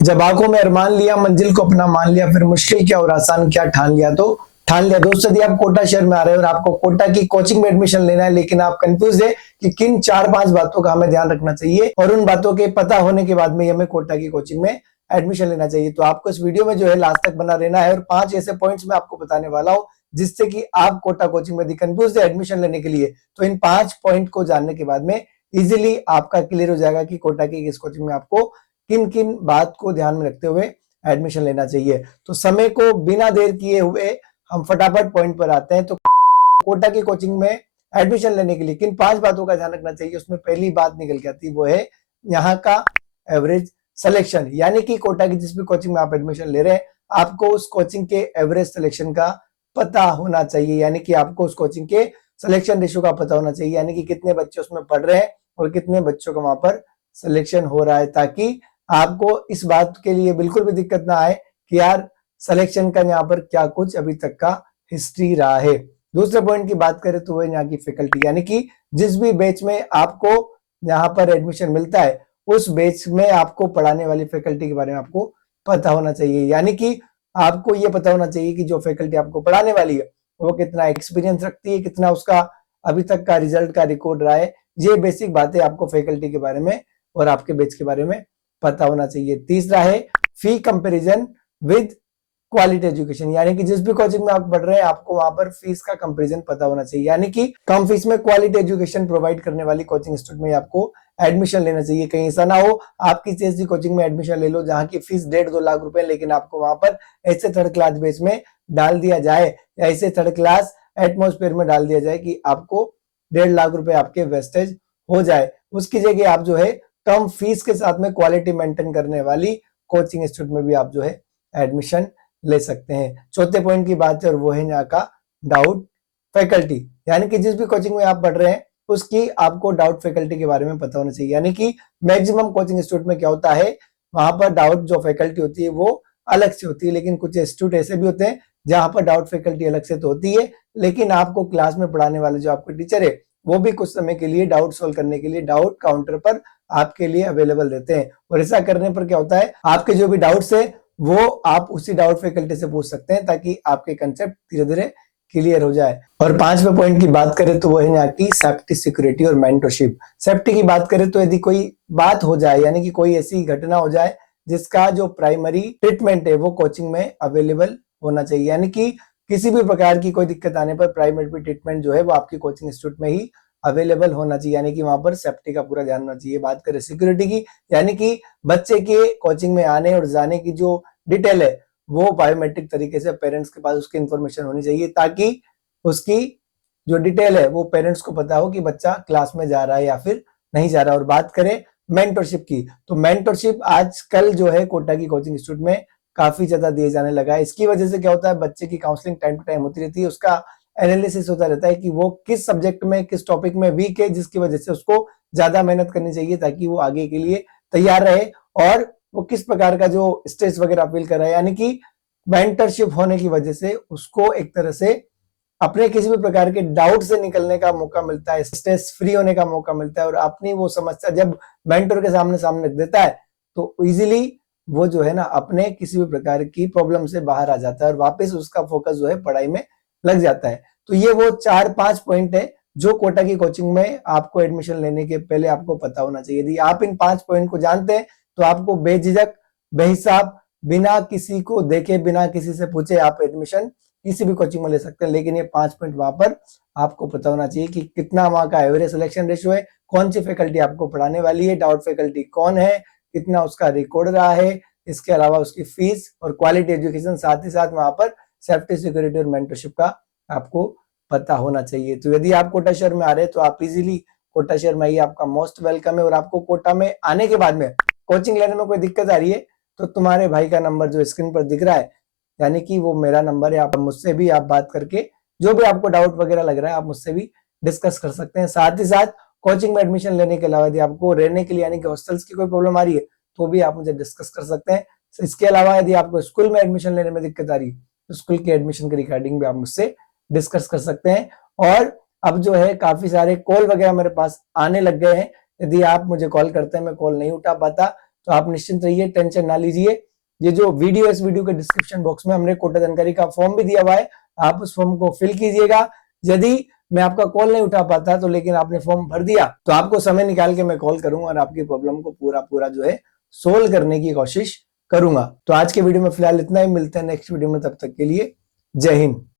जब आंखों में अरमान लिया, मंजिल को अपना मान लिया, फिर मुश्किल क्या और आसान क्या ठान लिया। तो ठान लिया दोस्तों, यदि आप कोटा शहर में आ रहे हो और आपको कोटा की कोचिंग में एडमिशन लेना है, लेकिन आप कंफ्यूज है कि किन 4-5 बातों का हमें ध्यान रखना चाहिए और उन बातों के पता होने के बाद में हमें कोटा की कोचिंग में एडमिशन लेना चाहिए, तो आपको इस वीडियो में जो है लास्ट तक बना रहना है और 5 ऐसे पॉइंट्स मैं आपको बताने वाला हूं जिससे कि आप कोटा कोचिंग में कंफ्यूज है एडमिशन लेने के लिए, तो इन 5 पॉइंट को जानने के बाद में इजीली आपका क्लियर हो जाएगा कि कोटा की किस कोचिंग में आपको किन किन बात को ध्यान में रखते हुए एडमिशन लेना चाहिए। तो समय को बिना देर किए हुए हम फटाफट पॉइंट पर आते हैं। तो कोटा की कोचिंग में एडमिशन लेने के लिए किन 5 बातों का ध्यान रखना चाहिए, उसमें पहली बात निकल के आती है वो है यहाँ का एवरेज सिलेक्शन। यानी कि कोटा की जिस भी कोचिंग में आप एडमिशन ले रहे हैं, आपको उस कोचिंग के एवरेज सिलेक्शन का पता होना चाहिए। यानी कि आपको उस कोचिंग के सिलेक्शन रेशियो का पता होना चाहिए, यानी कि कितने बच्चे उसमें पढ़ रहे हैं और कितने बच्चों का वहां पर सिलेक्शन हो रहा है, ताकि आपको इस बात के लिए बिल्कुल भी दिक्कत ना आए कि यार सिलेक्शन का यहाँ पर क्या कुछ अभी तक का हिस्ट्री रहा है। दूसरे पॉइंट की बात करें तो वो यहाँ की फैकल्टी, यानी कि जिस भी बैच में आपको यहाँ पर एडमिशन मिलता है, उस बैच में आपको पढ़ाने वाली फैकल्टी के बारे में आपको पता होना चाहिए। यानी कि आपको ये पता होना चाहिए कि जो फैकल्टी आपको पढ़ाने वाली है वो कितना एक्सपीरियंस रखती है, कितना उसका अभी तक का रिजल्ट का रिकॉर्ड रहा है। ये बेसिक बातें आपको फैकल्टी के बारे में और आपके बैच के बारे में पता होना चाहिए। तीसरा है फी कंपैरिजन विद क्वालिटी एजुकेशन, यानी कि जिस भी कोचिंग में आप पढ़ रहे हैं आपको वहां पर फीस का कंपैरिजन पता होना चाहिए। यानी कि कम फीस में क्वालिटी एजुकेशन प्रोवाइड करने वाली कोचिंग इंस्टीट्यूट में आपको एडमिशन लेना चाहिए। कहीं ऐसा ना हो आप किसी ऐसी कोचिंग में एडमिशन ले लो जहां की फीस 1.5-2 लाख रुपए, लेकिन आपको वहां पर ऐसे थर्ड क्लास बेस में डाल दिया जाए या ऐसे थर्ड क्लास एटमोस्फेयर में डाल दिया जाए कि आपको 1.5 लाख रुपए आपके वेस्टेज हो जाए। उसकी जगह आप जो है कम फीस के साथ में क्वालिटी मेंटेन करने वाली कोचिंग इंस्टीट्यूट में भी आप जो है एडमिशन ले सकते हैं। चौथे पॉइंट की बात है और वो है यहाँ का डाउट फैकल्टी, यानी कि जिस भी कोचिंग में आप पढ़ रहे हैं उसकी आपको डाउट फैकल्टी के बारे में पता होना चाहिए। यानी कि मैक्सिमम कोचिंग इंस्टीट्यूट में क्या होता है, वहां पर डाउट जो फैकल्टी होती है वो अलग से होती है, लेकिन कुछ इंस्टीट्यूट ऐसे भी होते हैं जहां पर डाउट फैकल्टी अलग से तो होती है, लेकिन आपको क्लास में पढ़ाने वाले जो आपके टीचर है वो भी कुछ समय के लिए डाउट सोल्व करने के लिए डाउट काउंटर पर आपके लिए अवेलेबल रहते हैं। और ऐसा करने पर क्या होता है, आपके जो भी डाउट्स है वो आप उसी डाउट फैकल्टी से पूछ सकते हैं ताकि आपके कंसेप्ट धीरे धीरे क्लियर हो जाए। और 5वें पॉइंट की बात करें तो वो है यहाँ की सेफ्टी, सिक्योरिटी और मेंटरशिप। सेफ्टी की बात करें तो यदि कोई बात हो जाए, यानी कि कोई ऐसी घटना हो जाए जिसका जो प्राइमरी ट्रीटमेंट है वो कोचिंग में अवेलेबल होना चाहिए। यानी कि किसी भी प्रकार की कोई दिक्कत आने पर प्राइमरी ट्रीटमेंट जो है वो आपकी कोचिंग इंस्टीट्यूट में ही अवेलेबल होना चाहिए, यानी कि वहां पर सेफ्टी का पूरा ध्यान होना चाहिए। बात करें सिक्योरिटी की, यानी कि बच्चे के कोचिंग में आने और जाने की जो डिटेल है वो बायोमेट्रिक तरीके से पेरेंट्स के पास उसकी इंफॉर्मेशन होनी चाहिए, ताकि उसकी जो डिटेल है वो पेरेंट्स को पता हो कि बच्चा क्लास में जा रहा है या फिर नहीं जा रहा। और बात करें मेंटरशिप की, तो मेंटरशिप आजकल जो है कोटा की कोचिंग इंस्टीट्यूट में काफी ज्यादा दिए जाने लगा है। इसकी वजह से क्या होता है, बच्चे की काउंसलिंग टाइम टू टाइम होती रहती है, उसका एनालिसिस होता रहता है कि वो किस सब्जेक्ट में किस टॉपिक में वीक है, जिसकी वजह से उसको ज्यादा मेहनत करनी चाहिए ताकि वो आगे के लिए तैयार रहे और वो किस प्रकार का जो स्ट्रेस वगैरह फील कर रहा है। यानी कि मेंटरशिप होने की वजह से उसको एक तरह से अपने किसी भी प्रकार के डाउट से निकलने का मौका मिलता है, स्ट्रेस फ्री होने का मौका मिलता है, और अपनी वो समस्या जब मेंटर के सामने सामने रख देता है तो इजीली वो जो है ना अपने किसी भी प्रकार की प्रॉब्लम से बाहर आ जाता है और वापस उसका फोकस जो है पढ़ाई में लग जाता है। तो ये वो 4-5 पॉइंट है जो कोटा की कोचिंग में आपको एडमिशन लेने के पहले आपको पता होना चाहिए। यदि आप इन 5 पॉइंट को जानते हैं तो आपको बेझिझक, बेहिसाब, बिना किसी को देखे, बिना किसी से पूछे आप एडमिशन किसी भी कोचिंग में ले सकते हैं। लेकिन ये 5 पॉइंट वहां पर आपको पता होना चाहिए कि कितना वहां का एवरेज सिलेक्शन रेशियो है, कौन सी फैकल्टी आपको पढ़ाने वाली है, डाउट फैकल्टी कौन है, कितना उसका रिकॉर्ड रहा है, इसके अलावा उसकी फीस और क्वालिटी एजुकेशन, साथ ही साथ वहां पर सेफ्टी, सिक्योरिटी और मेंटरशिप का आपको पता होना चाहिए। तो यदि आप कोटा शहर में आ रहे हैं तो आप इजीली कोटा शहर में ही आपका मोस्ट वेलकम है। और आपको कोटा में आने के बाद में कोचिंग लेने में कोई दिक्कत आ रही है तो तुम्हारे भाई का नंबर जो स्क्रीन पर दिख रहा है, यानी कि वो मेरा नंबर है, आप मुझसे भी आप बात करके जो भी आपको डाउट वगैरह लग रहा है आप मुझसे भी डिस्कस कर सकते हैं। साथ ही साथ कोचिंग में एडमिशन लेने के अलावा यदि आपको रहने के लिए यानी कि हॉस्टल्स की कोई प्रॉब्लम आ रही है तो भी आप मुझे डिस्कस कर सकते हैं। इसके अलावा यदि आपको स्कूल में एडमिशन लेने में दिक्कत आ रही है तो स्कूल के एडमिशन के रिगार्डिंग भी आप मुझसे डिस्कस कर सकते हैं। और अब जो है काफी सारे कॉल वगैरह मेरे पास आने लग गए हैं, यदि आप मुझे कॉल करते हैं मैं कॉल नहीं उठा पाता, तो आप निश्चिंत रहिए, टेंशन ना लीजिए। ये जो वीडियो, इस वीडियो के डिस्क्रिप्शन बॉक्स में हमने कोटा जानकारी का फॉर्म भी दिया हुआ है, आप उस फॉर्म को फिल कीजिएगा। यदि मैं आपका कॉल नहीं उठा पाता तो लेकिन आपने फॉर्म भर दिया तो आपको समय निकाल के मैं कॉल करूंगा और आपकी प्रॉब्लम को पूरा जो है सोल्व करने की कोशिश करूंगा। तो आज के वीडियो में फिलहाल इतना ही, मिलते हैं नेक्स्ट वीडियो में, तब तक के लिए जय हिंद।